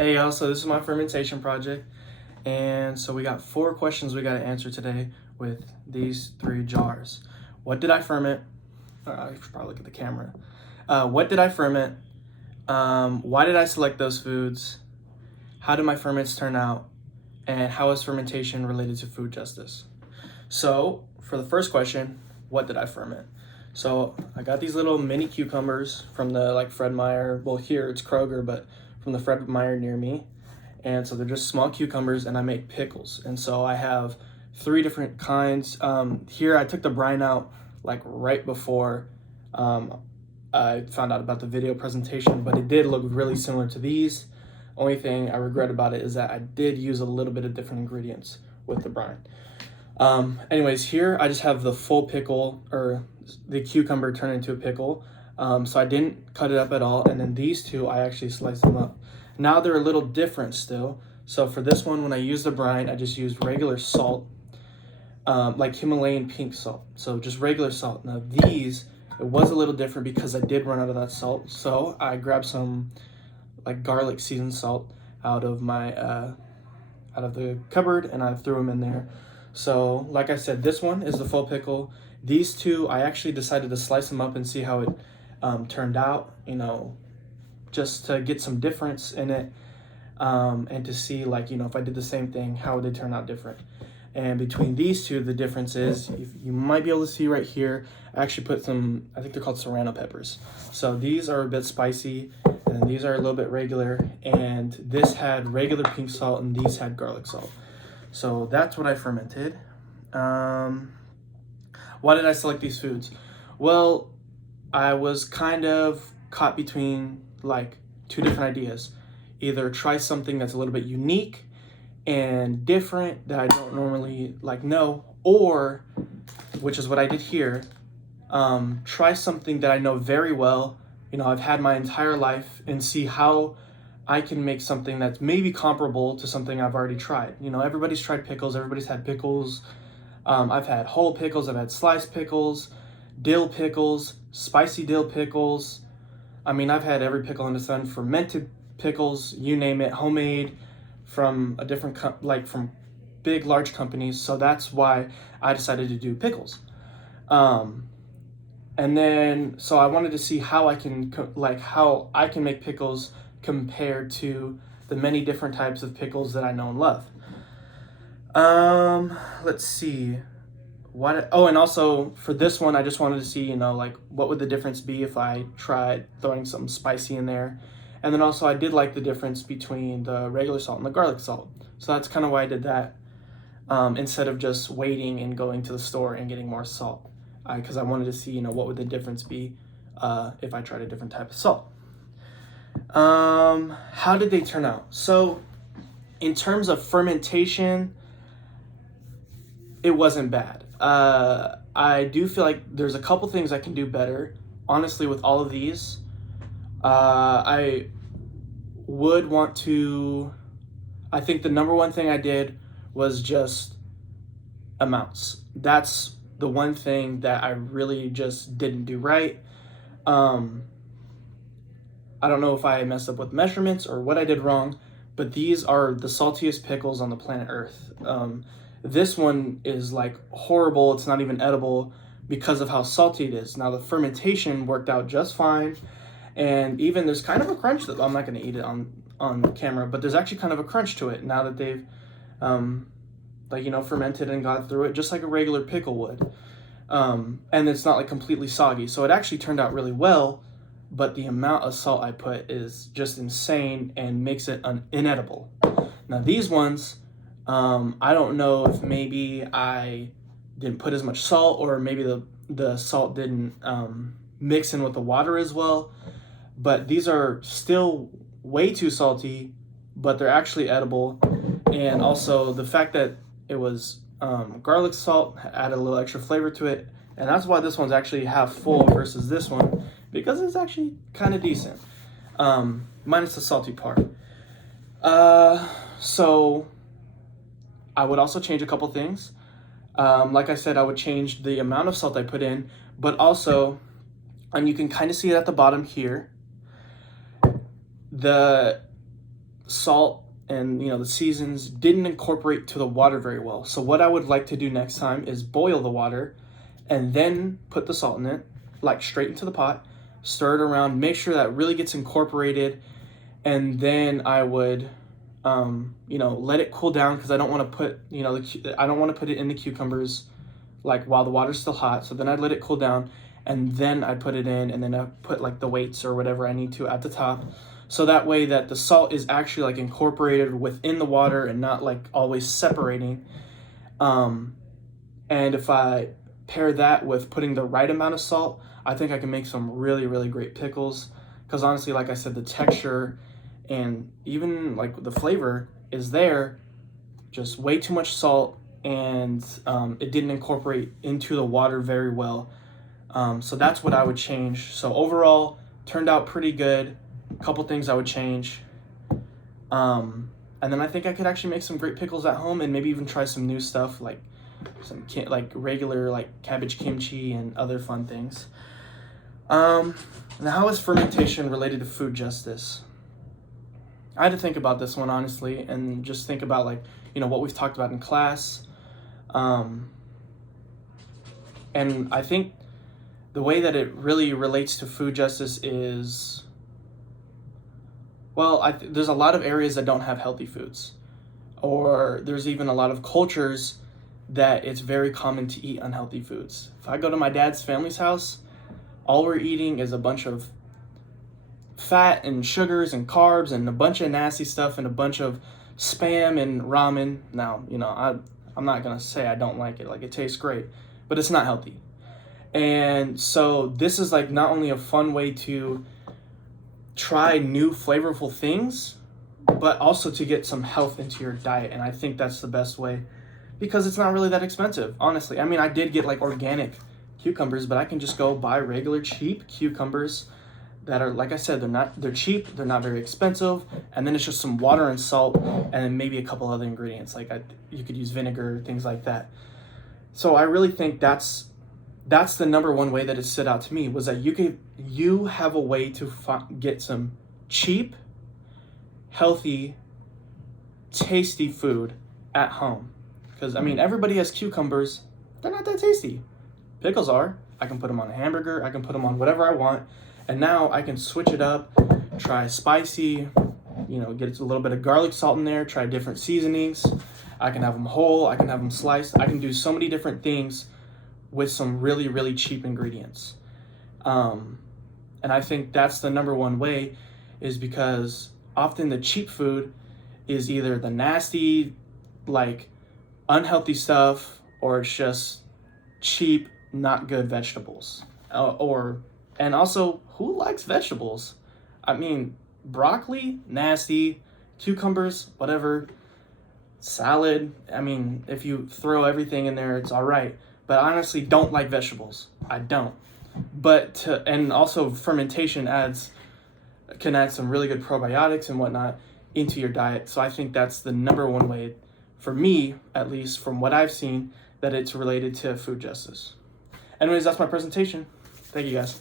Hey y'all, so this is my fermentation project, and so we got 4 questions we got to answer today with these 3 jars. What did I ferment? I should probably look at the camera. What did I ferment? Why did I select those foods? How did my ferments turn out? And how is fermentation related to food justice? So for the first question, what did I ferment? So I got these little mini cucumbers from the Fred Meyer. Well, here it's Kroger, but from the Fred Meyer near me. And so they're just small cucumbers, and I make pickles. And so I have 3 different kinds. Here I took the brine out right before I found out about the video presentation, but it did look really similar to these. Only thing I regret about it is that I did use a little bit of different ingredients with the brine. Anyways, here I just have the full pickle, or the cucumber turned into a pickle. So I didn't cut it up at all. And then these 2, I actually sliced them up. Now they're a little different still. So for this one, when I used the brine, I just used regular salt, like Himalayan pink salt. So just regular salt. Now these, it was a little different because I did run out of that salt. So I grabbed some garlic seasoned salt out of the cupboard, and I threw them in there. So like I said, this one is the full pickle. These 2, I actually decided to slice them up and see how it turned out, just to get some difference in it, and to see if I did the same thing, how would they turn out different. And between these 2, the difference is, you might be able to see right here, I actually put some, I think they're called serrano peppers. So these are a bit spicy, and these are a little bit regular, and this had regular pink salt, and these had garlic salt. So that's what I fermented. Why did I select these foods? Well, I was kind of caught between 2 different ideas. Either try something that's a little bit unique and different that I don't normally know, or, which is what I did here, try something that I know very well, I've had my entire life, and see how I can make something that's maybe comparable to something I've already tried. Everybody's tried pickles, everybody's had pickles. I've had whole pickles, I've had sliced pickles, dill pickles, spicy dill pickles. I've had every pickle in the sun, fermented pickles, you name it, homemade from a different, from big, large companies. So that's why I decided to do pickles. And then, so I wanted to see how I can, make pickles compared to the many different types of pickles that I know and love. Let's see. And also for this one, I just wanted to see, what would the difference be if I tried throwing some spicy in there. And then also I did like the difference between the regular salt and the garlic salt. So that's kind of why I did that, instead of just waiting and going to the store and getting more salt. Because I wanted to see, what would the difference be if I tried a different type of salt. How did they turn out? So in terms of fermentation, it wasn't bad. I do feel like there's a couple things I can do better. Honestly, with all of these, I would want to, I think the number one thing I did was just amounts. That's the one thing that I really just didn't do right. I don't know if I messed up with measurements or what I did wrong, but these are the saltiest pickles on the planet Earth. This one is horrible. It's not even edible because of how salty it is. Now the fermentation worked out just fine, and even there's kind of a crunch that I'm not going to eat it on camera, but there's actually kind of a crunch to it now that they've fermented and got through it just like a regular pickle would. And it's not completely soggy. So it actually turned out really well, but the amount of salt I put is just insane and makes it inedible. Now these ones, I don't know if maybe I didn't put as much salt, or maybe the salt didn't mix in with the water as well, but these are still way too salty, but they're actually edible. And also the fact that it was garlic salt added a little extra flavor to it, and that's why this one's actually half full versus this one, because it's actually kind of decent, minus the salty part. So I would also change a couple things. Like I said, I would change the amount of salt I put in, but also, and you can kind of see it at the bottom here, the salt and the seasons didn't incorporate to the water very well. So what I would like to do next time is boil the water and then put the salt in it, like straight into the pot, stir it around, make sure that really gets incorporated, and then I would let it cool down, because I don't want to put I don't want to put it in the cucumbers like while the water's still hot. So then I'd let it cool down, and then I'd put it in, and then I put like the weights or whatever I need to at the top, so that way that the salt is actually like incorporated within the water and not like always separating. And if I pair that with putting the right amount of salt, I think I can make some really, really great pickles. Because honestly, like I said, the texture and even like the flavor is there, just way too much salt, and it didn't incorporate into the water very well. So that's what I would change. So overall, turned out pretty good. A couple things I would change. And then I think I could actually make some great pickles at home, and maybe even try some new stuff like some regular like cabbage kimchi and other fun things. Now, how is fermentation related to food justice? I had to think about this one, honestly, and just think about what we've talked about in class. And I think the way that it really relates to food justice is, well, there's a lot of areas that don't have healthy foods, or there's even a lot of cultures that it's very common to eat unhealthy foods. If I go to my dad's family's house, all we're eating is a bunch of fat and sugars and carbs and a bunch of nasty stuff and a bunch of spam and ramen. Now, I'm not gonna say I don't like it. Like, it tastes great, but it's not healthy. And so this is like not only a fun way to try new flavorful things, but also to get some health into your diet. And I think that's the best way, because it's not really that expensive, honestly. I mean, I did get like organic cucumbers, but I can just go buy regular cheap cucumbers that are, like I said, they're cheap, they're not very expensive, and then it's just some water and salt, and then maybe a couple other ingredients, you could use vinegar, things like that. So I really think that's the number one way that it stood out to me, was that you have a way to get some cheap, healthy, tasty food at home. Because I mean, everybody has cucumbers, they're not that tasty. Pickles are. I can put them on a hamburger, I can put them on whatever I want, and now I can switch it up, try spicy, get a little bit of garlic salt in there, try different seasonings. I can have them whole, I can have them sliced, I can do so many different things with some really, really cheap ingredients. And I think that's the number one way, is because often the cheap food is either the nasty, like unhealthy stuff, or it's just cheap, not good vegetables. And also, who likes vegetables? I mean, broccoli, nasty, cucumbers, whatever, salad, I mean, if you throw everything in there, it's all right. But I honestly don't like vegetables. I don't. And also fermentation can add some really good probiotics and whatnot into your diet. So I think that's the number one way, for me, at least from what I've seen, that it's related to food justice. Anyways, that's my presentation. Thank you, guys.